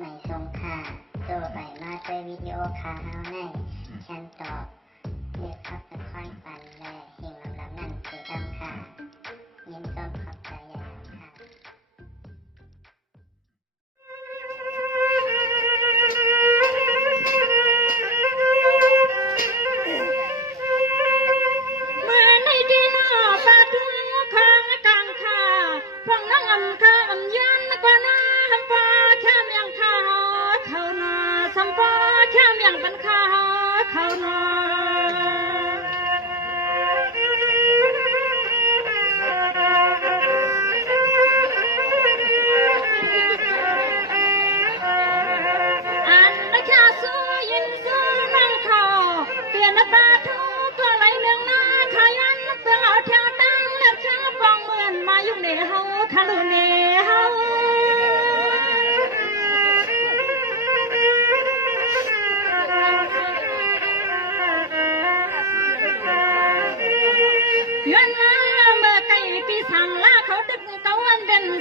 ไม่ทรงค่าตัวใบมาด้วยวิดีโอคาเฮาในฉันตอบเลือกขับเป็นค่อยปันและเฮงลำนั่นคือดำค่ะยินต้นขอบใจอย่างค่ะ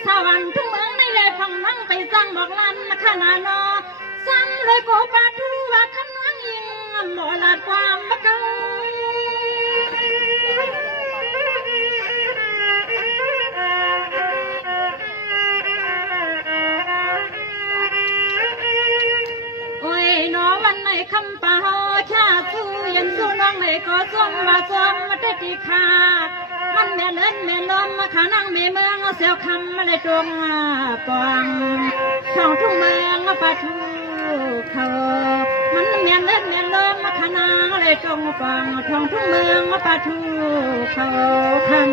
สวรรค์ทุกเมืองในแลฟังนั่งไปสร้างบอกลันขนาดนอซ้ำเลยโกปาทูว่าขันนั่งยิงหมอลาดความบักเกาโอ้ยน้อวันไหนคำป่าชาสู้ยันสู้น้องไหนก็ซ้อมว่าซ้อมมาได้ดีค่ะมันแม่เล่นแม่ลมมาขานั่งแม่เมืองเสียวคำมาเลยตรงปองช่องทุ่งเมืองปะทูเขามันแม่เล่นแม่ลมมาขานั่งเลยตรงปองช่องทุ่งเมืองปะทูเขาขัน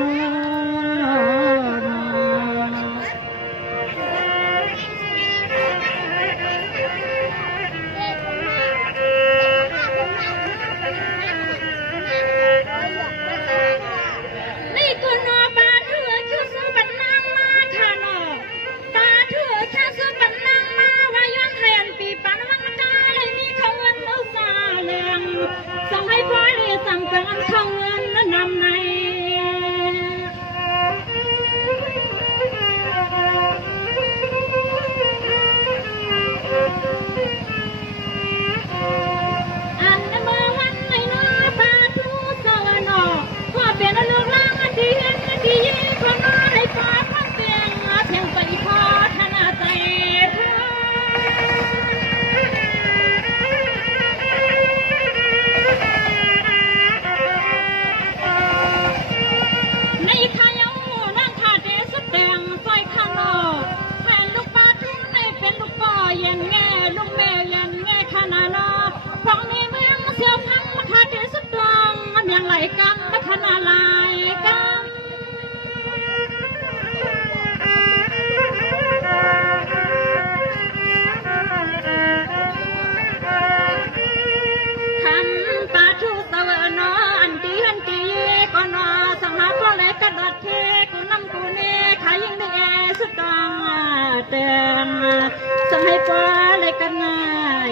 สั่งให้ปอเลยกันนา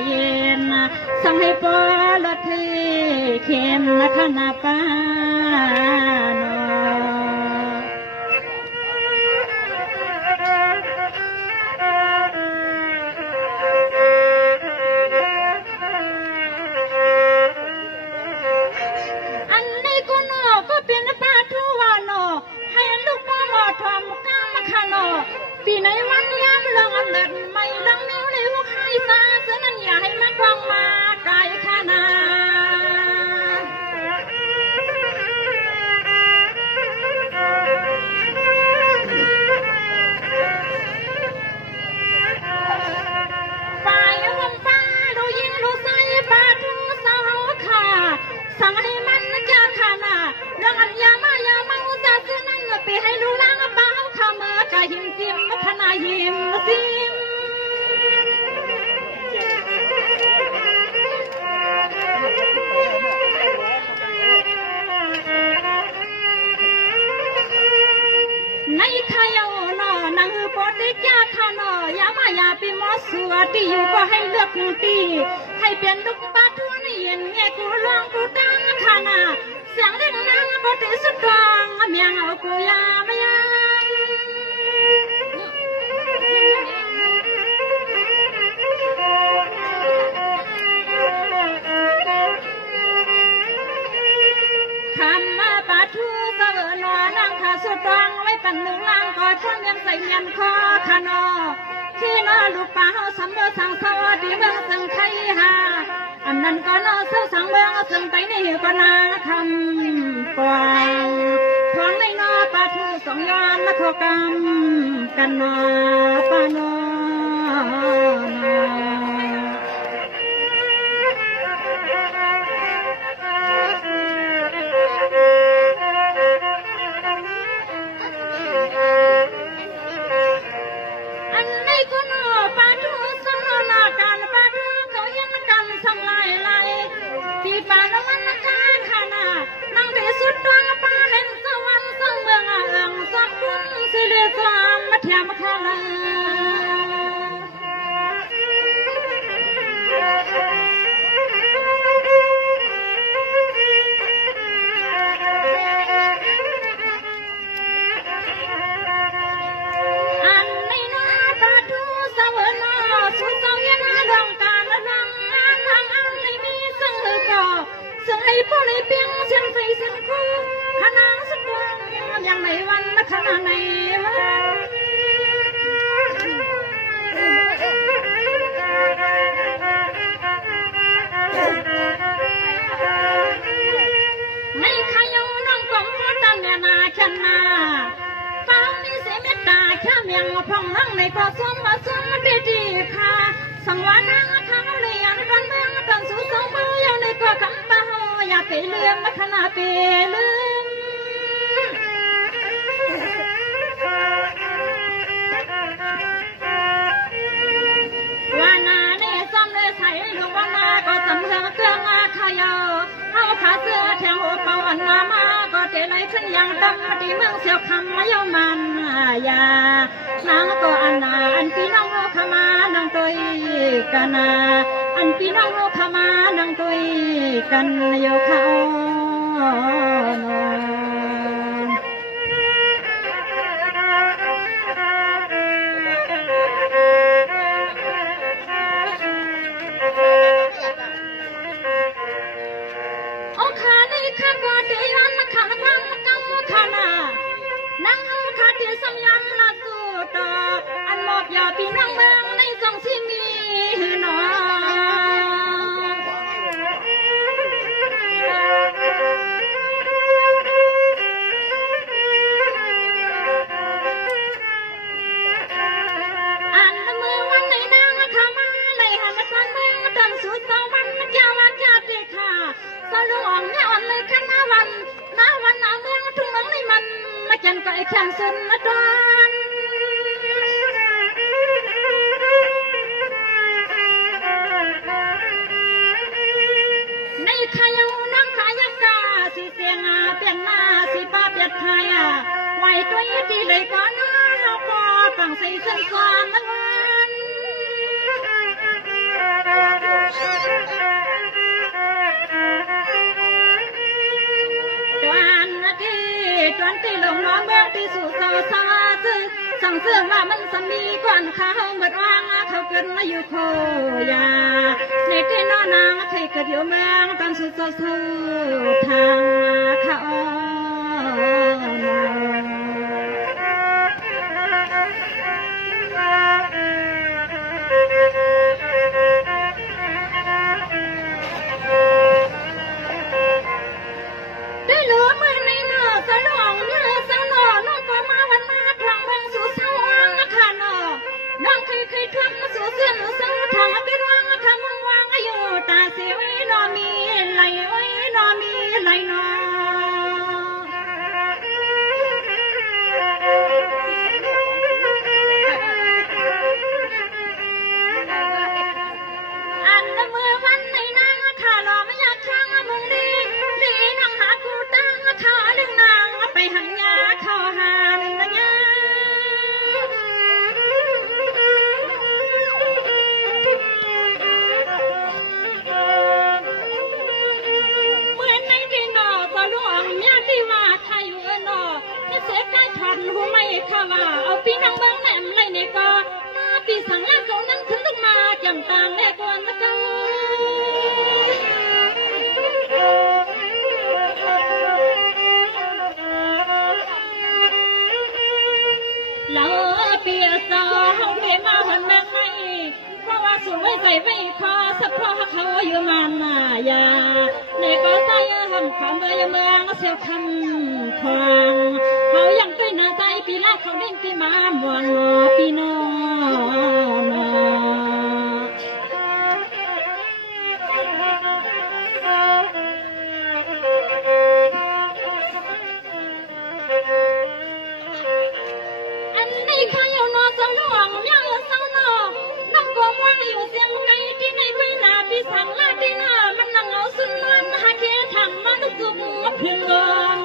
เย็นสั่งให้ปอละเทเข็มละขนาป้าอันนี้ก็นอก็เป็นป้าทุวานอให้ลูกป้าหมอทอมก้ามขานอปีไหนวันยามลองอันเดินไม่ลังนิ้วในหัวใครตาเสนั้นอย่าให้มาควางมาไกลขนาฝ่ายวันฟ้าดูยิงดูใส่ปาทุสาวขาสั่งให้มันจะขานาเรื่องอันยามาจะเสนั้นไปให้ดูล้างเบาขาเมื่อกะหิมจิมขนาหิมซิมในขยาวนอนังปอดิจ้าขานอยามายาปีมอสัวที่อยู่ก็ให้เลือกตีให้เป็นลูกปลาทุนเย็นแง่กูลองกูดังขานาเสียงเล่นนางปอดิสุดกองเมียงเอากูยาไม่ยา นใส่เมียนคอขนอที่นอลูกป่าเฮาสำเร็จสั่งสวัสดีเมืองสังไทยหาอันนั้นก็นอเสาสังเมืองสังไปนี่ก็นาคำกวางทวงในนอปาทูสองย้อนละโคกรรมกันนอปานอพ่องนั่งในก็ซ้อมมาซ้อมดีดีค่ะสังวานังข้าวเลียนกันเมืองกันสู้สองมือยังในก็กำปาอย่าไปเลื่อมมาขนาดไปลืมวานาเนี่ยซ้อมเลยใส่ลูกวานาก็สำเร็จเครื่องอาขยาเอาขาเสื้อแทงหัวเป่าอันนามาก็เตะไหลขึ้นยังดำดีเมืองเสียวคำมาเยามันยานางก็อันนาอันพี่น้องโลขมานังตัวกันนาอันพี่น้องโลขมานังตัวกันโยเขาโอ้ขาในข้าก็เดียนมาขาบังกำขานานั่งขาเดียสมยันละสุดอันมอบยาพี่น้องเมืองในสองที่มีหนออันละมือวันไหนนางเข้ามาเลยหันมาตั้งเมืองตั้งสุดสวรรค์เจ้าว่าจะเด็กค่ะสลวงเนี่ยอ่อนเลยขันหน้าวันหน้าเมืองทุ่งเมืองในมันมาจันก็ไอ้แข่งสุนนะดอนในขยาวนังขายกาสิเสียงเปลี่ยนหน้าสิป้าเปลี่ยนไทยไหวตัวยี่ตีเลยก่อนนะเฮาก็ฟังใส่เส้นสวนละวันจวนที่ลงน้องเบื้องที่สู่สาวสาซึสั่งเสื่อมว่ามันสมีก่อนเขาเมื่อวางเขาเกิดมาอยู่โคยาในที่นอนางเคยเกิดอยู่เมืองตอนสุดสาวทางเขาได้เหลือมือในเนื้อสลองเนื้อสังหน่อน้องก็มาวันมาทางพังสู่สาวนะคะเนาะน้องเคยทวงสู่เส้นสังทางเป็นวางทำมึงวางอยู่ตาเสียไว้นอมีไหลไว้นอมีไหลนอ ใส่ไว้คอสะพอเขาอยู่มันยาในก็ใส่หันความเมืองเสียวคำควางเขายังใกล้หน้าใจปีแรกเขาเด้งปีมามวนปีน้องอันนี้ข้าอยู่นอนสมองยังสังนอน้ำกงว่างอยู่เสียงไก่ที่ในใบหน้าพี่สั่งลาที่หน้ามันนั่งเอาสุนมันหาเคียถังมันสุกเพียงลม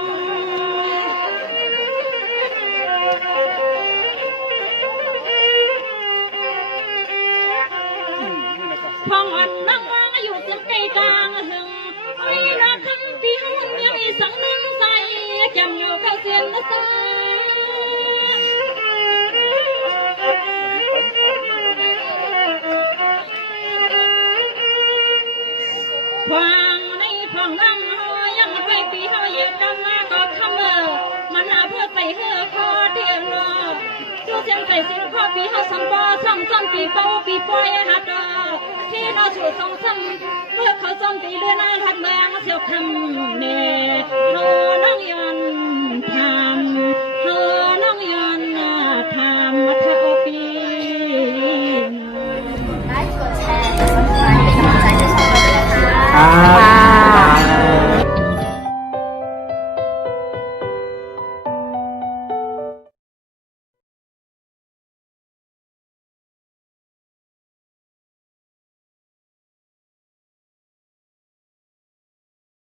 พองอ่อนนั่งวางอยู่เสียงไก่กลางหึงไม่รักคำพี่ห้องยังอีสังนั่งใส่จำอยู่เข้าเสียงนะตาพวางในพองนั่งยังไปปีเฮาเย็ดกันมาก็คำมันหาเพื่อใส่เหือคอเดียวรอจูเสียงใส่สินข้อปีเฮาสัมปอช่องซ้ำปีเป้าปีปอยหัดดอกที่นอชูสองซ้ำเมื่อเขาซ้ำปีเลือนาทัดแมงเสียวคำเน่เฮาน้องยันทำเฮาน้องยันทำมาเท่าปี ไลค์กดแชร์กดซับสไครป์เป็นกำลังใจให้ช่องเราด้วยนะคะ